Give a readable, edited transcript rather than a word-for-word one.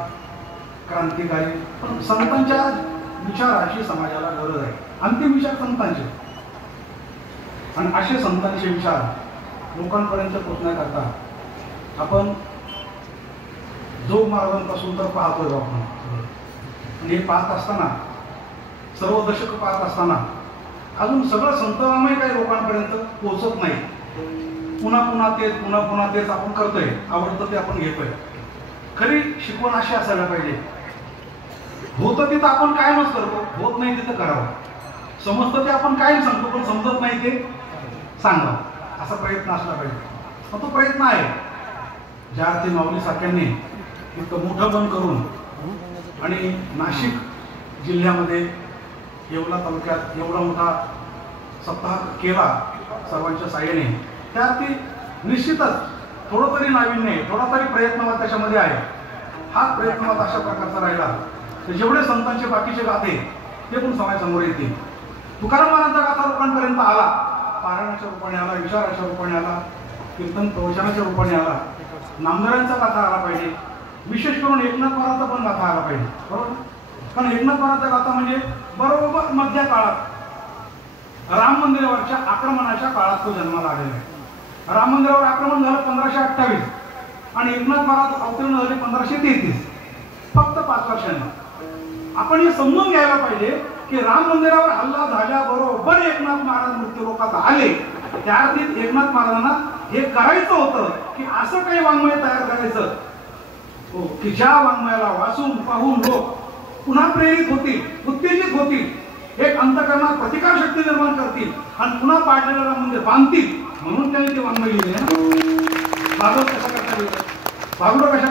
क्रांतिकारी पण संतांच्या विचाराची समाजाला गरज आहे। अंतिम विचार संतांचे आणि असे संतांचे विचार लोकांपर्यंत पोहोचण्याकरता आपण जो मार्गांपासून तर पाहतोय आपण आणि पाहत असताना सर्व दशक पाहत असताना अजून सगळं संतनामय काही लोकांपर्यंत पोहोचत नाही। पुन्हा पुन्हा तेच आपण करतोय, आवडतं ते आपण घेतोय। खरी शिकवण अशी असायला पाहिजे, होतं तिथं आपण कायमच करतो, होत नाही तिथं करावं, समजतं ते आपण कायम सांगतो पण समजत नाही ते सांगावं, असा प्रयत्न असला पाहिजे। मग तो प्रयत्न आहे ज्या अर्थी माऊली सारख्यांनी इतकं मोठं बंद करून आणि नाशिक जिल्ह्यामध्ये येवला तालुक्यात एवढा मोठा सप्ताह केला सर्वांच्या साह्याने, त्या अर्थी निश्चितच थोडं तरी नाविन्य आहे, थोडा तरी प्रयत्नवाद त्याच्यामध्ये आहे। हा प्रयत्नवाद अशा प्रकारचा राहिला तर जेवढे संतांचे बाकीचे गाथे ते पण समाजासमोर येतील। तुकाराम महाराजांचा गाथा लोकांपर्यंत आला, पारायणाच्या रूपाने आला, विचाराच्या रूपाने आला, कीर्तन प्रवचनाच्या रूपाने आला, नामदारांचा गाथा आला पाहिजे, विशेष करून एकनाथ महाराजांचा पण गाथा आला पाहिजे, बरोबर। कारण एकनाथ महाराजांचा गाथा म्हणजे बरोबर मध्य काळात राम मंदिरावरच्या आक्रमणाच्या काळात तो जन्माला आलेला आहे। राम मंदिरावर आक्रमण झालं 1528 आणि एकनाथ महाराज अवतरण झाले 1533, फक्त 5 वर्षांनी। आपण हे समजून घ्यायला पाहिजे की राम मंदिरावर हल्ला झाल्याबरोबर एकनाथ महाराज मृत्यूलोकात आले, त्या अर्थी एकनाथ महाराजांना हे करायचं होतं की असं काही वाङ्मय तयार करायचं की ज्या वाङ्मयाला वाचून पाहून लोक पुन्हा प्रेरित होतील, उत्तेजित होतील, एक अंतःकरणात प्रतिकार शक्ती निर्माण करतील आणि पुन्हा पाडलेल्या मंदिर बांधतील, म्हणून त्यांनी ते वाङ्मय लिहिले। भागवत कशा करता, भागवत कशा